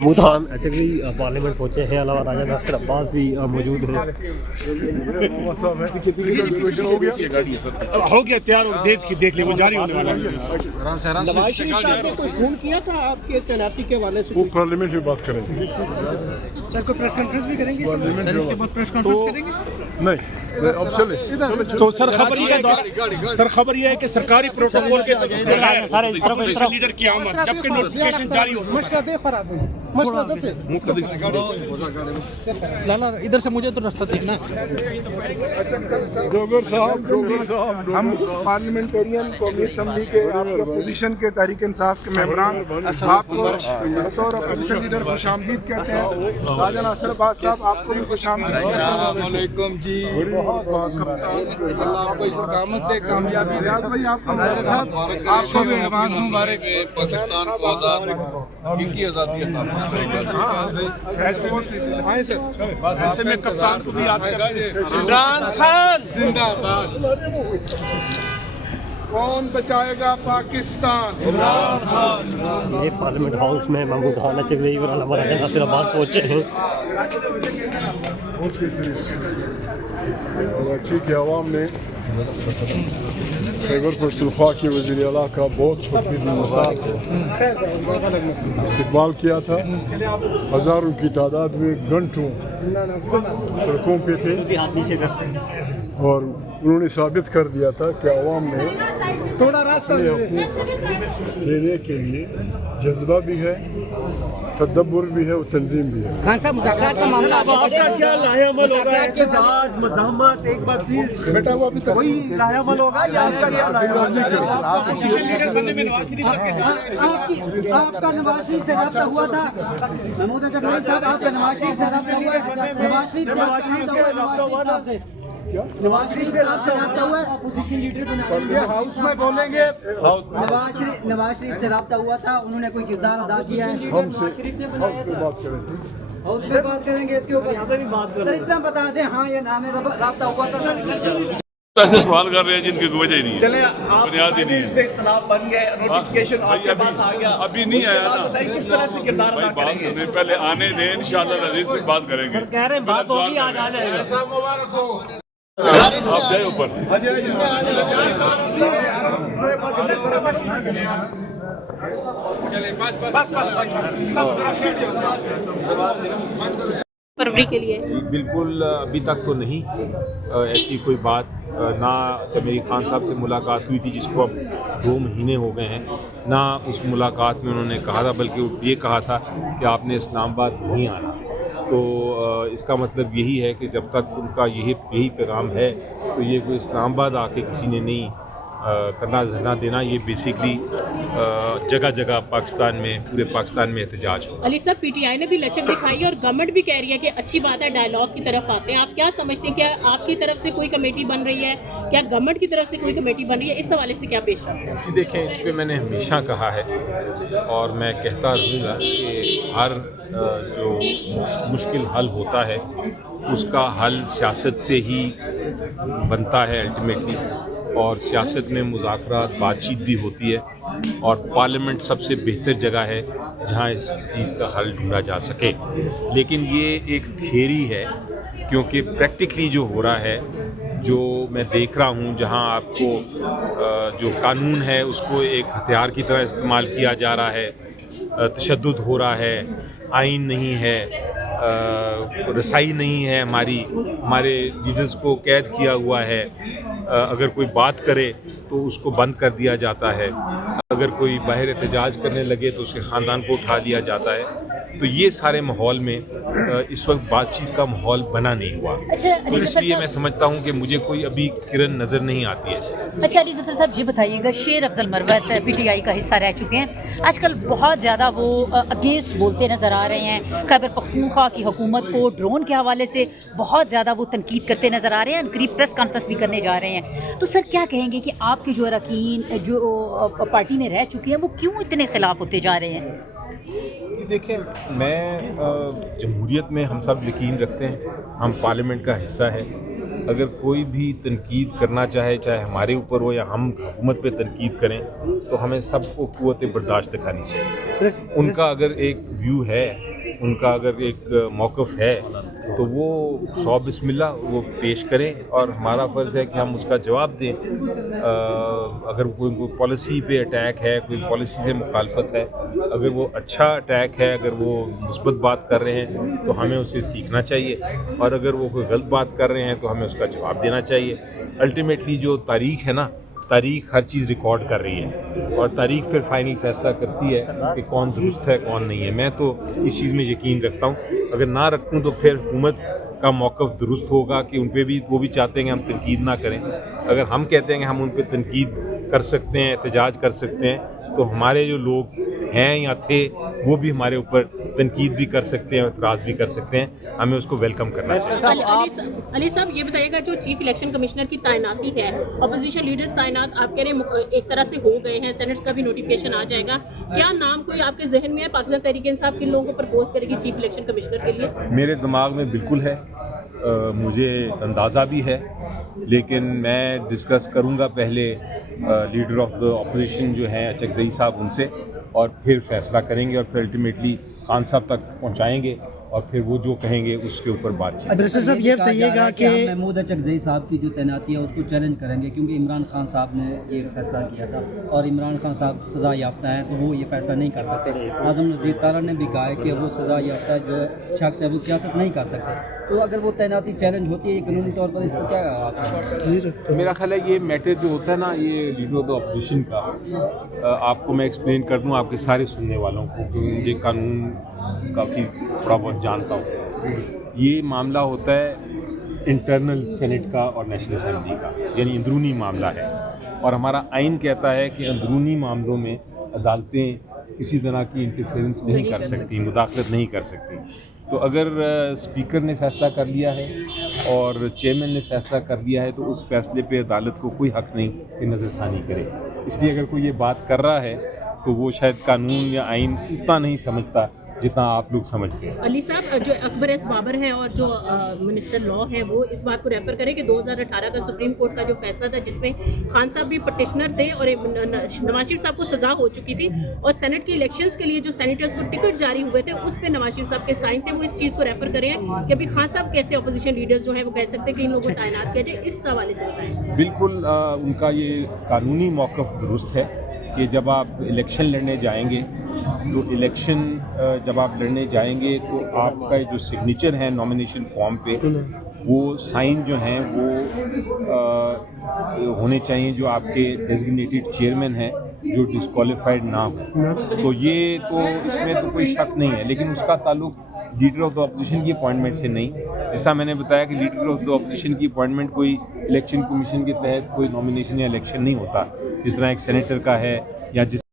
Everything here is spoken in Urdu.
بھوٹان ایکچولی پارلیمنٹ پہنچے ہیں، علاوہ راجہ ناصر عباس بھی موجود ہیں۔ ہو گیا تیار ہو، دیکھ لیں وہ جاری ہونے والا ہے۔ نواز شریف صاحب نے کوئی فون کیا تھا آپ کے تعیناتی کے حوالے سے؟ وہ پارلیمنٹ میں بات کریں گے سر کو پریس کانفرنس بھی کریں گے؟ پارلیمنٹ اس کے بعد پریس کانفرنس کریں گے؟ نہیں، اب چلیں تو سر خبر یہ ہے کہ سرکاری پروٹوکول کے لیڈر کی آمد جبکہ نوٹیفکیشن جاری ہو چکا ہے۔ لالا ادھر سے مجھے تو راستہ دیکھنا ہے۔ ڈوگر صاحب ہم پارلیمنٹرین قومی اسمبلی کے آپ کے اپوزیشن کے تحریک انصاف کے ممبران آپ کو بطور اپوزیشن لیڈر خوش آمدید کہتے ہیں۔ راجہ ناصر عباس صاحب آپ کو بھی خوش آمدید۔ السلام علیکم جی، اللہ آپ کو استقامت دے، کامیابی دے۔ بھائی آپ کو صاحب آپ کو بھی ایڈوانس مبارک۔ پاکستان کو آزاد کی آزادی ایسے میں کپتان کو بھی یاد کریں۔ عمران خان زندہ باد۔ کون بچائے گا پاکستان؟ عمران خان۔ یہ پارلیمنٹ ہاؤس میں محمود خان چکلئی اور علامہ راجہ ناصر عباس پہنچے ہیں۔ کراچی کے عوام نے خیبر پختونخوا کے وزیر اعلیٰ کا بہت استقبال کیا تھا۔ ہزاروں کی تعداد میں گھنٹوں سڑکوں پہ تھے اور انہوں نے ثابت کر دیا تھا کہ عوام میں اپنے حقوق لینے کے لیے جذبہ بھی ہے، تدبر بھی ہے اور تنظیم بھی ہے۔ خان صاحب مذاکرات کا معاملہ آپ کا کیا لاہ عمل ہوگا؟ احتجاج، مزاحمت، ایک بار پھر بیٹا وہ ابھی کوئی لاہ عمل ہوگا یا آپ کا کیا لاہ عمل؟ آپ کا نواز شریف سے رابطہ ہوا تھا؟ محمود چکلئی صاحب آپ کا نواز شریف سے رابطہ ہوا ہے؟ نواز شریف سے رابطہ ہوا ہے؟ اپوزیشن لیڈر ہاؤس میں بولیں گے۔ نواز شریف سے رابطہ ہوا تھا، انہوں نے کوئی کردار ادا کیا ہے؟ ہم سے بات کریں گے، ہاؤس میں بات کریں گے اس کے اوپر؟ سر اتنا بتا دیں ہاں یا نہ میں رابطہ ہوا تھا۔ ایسے سوال کر رہے ہیں جن کی کوئی وجہ ہی نہیں ہے، چلیں آپ بنیاد ہی نہیں ہے۔ اختلاف بن گئے، نوٹیفکیشن آپ کے پاس آ گیا، ابھی نہیں آیا نا۔ بتائیے کس طرح سے کردار ادا بات کریں گے؟ سنیں، پہلے آنے دیں، انشاءاللہ عزیز پھر بات کریں گے۔ کہہ رہے ہیں بات ہوگی، آج آ جائے گا۔ آپ جائے اوپر۔ فروری کے لیے بالکل ابھی تک تو نہیں ایسی کوئی بات، نہ جب میری خان صاحب سے ملاقات ہوئی تھی جس کو اب 2 مہینے ہو گئے ہیں، نہ اس ملاقات میں انہوں نے کہا تھا، بلکہ یہ کہا تھا کہ آپ نے اسلام آباد نہیں آنا۔ تو اس کا مطلب یہی ہے کہ جب تک ان کا یہی پیغام ہے تو یہ کوئی اسلام آباد آ کے کسی نے نہیں کرنا دھرنا دینا، یہ بیسکلی جگہ جگہ پاکستان میں، پورے پاکستان میں احتجاج ہو۔ علی صاحب پی ٹی آئی نے بھی لچک دکھائی ہے اور گورنمنٹ بھی کہہ رہی ہے کہ اچھی بات ہے، ڈائیلاگ کی طرف آتے ہیں۔ آپ کیا سمجھتے ہیں، کیا آپ کی طرف سے کوئی کمیٹی بن رہی ہے، کیا گورنمنٹ کی طرف سے کوئی کمیٹی بن رہی ہے؟ اس حوالے سے کیا پیش رفت ہے؟ دیکھیں، اس پہ میں نے ہمیشہ کہا ہے اور میں کہتا رہوں گا کہ ہر جو مشکل حل ہوتا ہے اس کا حل سیاست سے ہی بنتا ہے الٹیمیٹلی، اور سیاست میں مذاکرات، بات چیت بھی ہوتی ہے، اور پارلیمنٹ سب سے بہتر جگہ ہے جہاں اس چیز کا حل ڈھونڈا جا سکے۔ لیکن یہ ایک تھیوری ہے، کیونکہ پریکٹیکلی جو ہو رہا ہے، جو میں دیکھ رہا ہوں، جہاں آپ کو جو قانون ہے اس کو ایک ہتھیار کی طرح استعمال کیا جا رہا ہے، تشدد ہو رہا ہے، آئین نہیں ہے، رسائی نہیں ہے، ہمارے لیڈرز کو قید کیا ہوا ہے، اگر کوئی بات کرے تو اس کو بند کر دیا جاتا ہے، اگر کوئی باہر احتجاج کرنے لگے تو اس کے خاندان کو اٹھا دیا جاتا ہے۔ تو یہ سارے ماحول میں اس وقت بات چیت کا ماحول بنا نہیں ہوا، تو اس لیے میں سمجھتا ہوں کہ مجھے کوئی ابھی کرن نظر نہیں آتی ہے۔ اچھا علی ظفر صاحب، یہ بتائیے گا، شیر افضل مروت پی ٹی آئی کا حصہ رہ چکے ہیں، آج کل بہت زیادہ وہ اگینسٹ بولتے نظر آ رہے ہیں، خیبر پختونخوا کی حکومت کو ڈرون کے حوالے سے بہت زیادہ وہ تنقید کرتے نظر آ رہے ہیں، قریب پریس کانفرنس بھی کرنے جا رہے ہیں۔ تو سر کیا کہیں گے کہ آپ کے جو اراکین جو پارٹی میں رہ چکے ہیں وہ کیوں اتنے خلاف ہوتے جا رہے ہیں؟ دیکھیں، میں جمہوریت میں ہم سب یقین رکھتے ہیں، ہم پارلیمنٹ کا حصہ ہے، اگر کوئی بھی تنقید کرنا چاہے ہمارے اوپر ہو یا ہم حکومت پہ تنقید کریں تو ہمیں سب کو قوت برداشت دکھانی چاہیے. ان کا اگر ایک ویو ہے, ان کا اگر ایک موقف ہے تو وہ 100 بسم اللہ وہ پیش کریں اور ہمارا فرض ہے کہ ہم اس کا جواب دیں. اگر کوئی پالیسی پہ اٹیک ہے, کوئی پالیسی سے مخالفت ہے, اگر وہ اچھا اٹیک ہے, اگر وہ مثبت بات کر رہے ہیں تو ہمیں اسے سیکھنا چاہیے, اور اگر وہ کوئی غلط بات کر رہے ہیں تو ہمیں اس کا جواب دینا چاہیے. الٹیمیٹلی جو تاریخ ہے نا, تاریخ ہر چیز ریکارڈ کر رہی ہے اور تاریخ پھر فائنل فیصلہ کرتی ہے کہ کون درست ہے کون نہیں ہے. میں تو اس چیز میں یقین رکھتا ہوں, اگر نہ رکھوں تو پھر حکومت کا موقف درست ہوگا کہ ان پہ بھی وہ بھی چاہتے ہیں کہ ہم تنقید نہ کریں. اگر ہم کہتے ہیں کہ ہم ان پہ تنقید کر سکتے ہیں, احتجاج کر سکتے ہیں, تو ہمارے جو لوگ ہیں یا تھے وہ بھی ہمارے اوپر تنقید بھی کر سکتے ہیں, اعتراض بھی کر سکتے ہیں. ہمیں اس کو ویلکم کرنا چاہیے. علی صاحب یہ بتائیے گا, جو چیف الیکشن کمشنر کی تعیناتی ہے, اپوزیشن لیڈرز تعینات آپ کہہ رہے ہیں ایک طرح سے ہو گئے ہیں, سینٹ کا بھی نوٹیفیکیشن آ جائے گا, کیا نام کوئی آپ کے ذہن میں ہے پاکستان تحریک انصاف کن لوگوں کو پرپوز کرے گی چیف الیکشن کمشنر کے لیے؟ میرے دماغ میں بالکل ہے, مجھے اندازہ بھی ہے, لیکن میں ڈسکس کروں گا پہلے لیڈر آف دا اپوزیشن جو ہیں اچکزئی صاحب, ان سے, اور پھر فیصلہ کریں گے اور پھر الٹیمیٹلی خان صاحب تک پہنچائیں گے اور پھر وہ جو کہیں گے اس کے اوپر بات چیت. ادریس صاحب یہ بتائیے گا کہ محمود اچکزئی صاحب کی جو تعیناتی ہے اس کو چیلنج کریں گے, کیونکہ عمران خان صاحب نے یہ فیصلہ کیا تھا اور عمران خان صاحب سزا یافتہ ہیں تو وہ یہ فیصلہ نہیں کر سکتے. اعظم نذیر تارڑ نے بھی کہا ہے کہ وہ سزا یافتہ جو شخص ہے وہ سیاست نہیں کر سکتے. تو اگر وہ تعیناتی چیلنج ہوتی ہے قانونی طور پر, اس کو کیا آپ؟ میرا خیال ہے یہ میٹر جو ہوتا ہے نا, یہ لیڈر آف دا اپوزیشن کا, آپ کو میں ایکسپلین کر دوں آپ کے سارے سننے والوں کو, کہ مجھے قانون کافی تھوڑا بہت جانتا ہوں. یہ معاملہ ہوتا ہے انٹرنل سینٹ کا اور نیشنل اسمبلی کا, یعنی اندرونی معاملہ ہے, اور ہمارا آئین کہتا ہے کہ اندرونی معاملوں میں عدالتیں کسی طرح کی انٹرفیئرنس نہیں کر سکتی, مداخلت نہیں کر سکتی. تو اگر اسپیکر نے فیصلہ کر لیا ہے اور چیئرمین نے فیصلہ کر لیا ہے تو اس فیصلے پہ عدالت کو کوئی حق نہیں کہ نظر ثانی کرے. اس لیے اگر کوئی یہ بات کر رہا ہے تو وہ شاید قانون یا آئین اتنا نہیں سمجھتا جتنا آپ لوگ سمجھتے ہیں. علی صاحب, جو اکبر ایس بابر ہیں اور جو منسٹر لا ہیں وہ اس بات کو ریفر کریں کہ 2018 کا سپریم کورٹ کا جو فیصلہ تھا جس میں خان صاحب بھی پٹیشنر تھے اور نواز شریف صاحب کو سزا ہو چکی تھی, اور سینٹ کے الیکشنز کے لیے جو سینیٹرز کو ٹکٹ جاری ہوئے تھے اس پہ نواز شریف صاحب کے سائن تھے, وہ اس چیز کو ریفر کریں کہ ابھی خان صاحب کیسے اپوزیشن لیڈرز جو ہیں وہ کہہ سکتے ہیں کہ ان لوگوں کو تعینات کیا جائے, اس حوالے سے بتائیں. بالکل ان کا یہ قانونی موقف درست ہے کہ جب آپ الیکشن لڑنے جائیں گے تو الیکشن جب آپ لڑنے جائیں گے تو آپ کا جو سگنیچر ہے نامینیشن فارم پہ, وہ سائن جو ہیں وہ ہونے چاہیے جو آپ کے ڈیزگنیٹڈ چیئرمین ہیں جو ڈسکوالیفائڈ نہ ہوں. تو یہ تو اس میں تو کوئی شک نہیں ہے, لیکن اس کا تعلق لیڈر آف دا اپوزیشن کی اپوائنٹمنٹ سے نہیں. جس طرح میں نے بتایا کہ لیڈر آف دا اپوزیشن کی اپوائنٹمنٹ کوئی الیکشن کمیشن کے تحت کوئی نامینیشن یا الیکشن نہیں ہوتا, جس طرح ایک سینیٹر کا ہے یا جس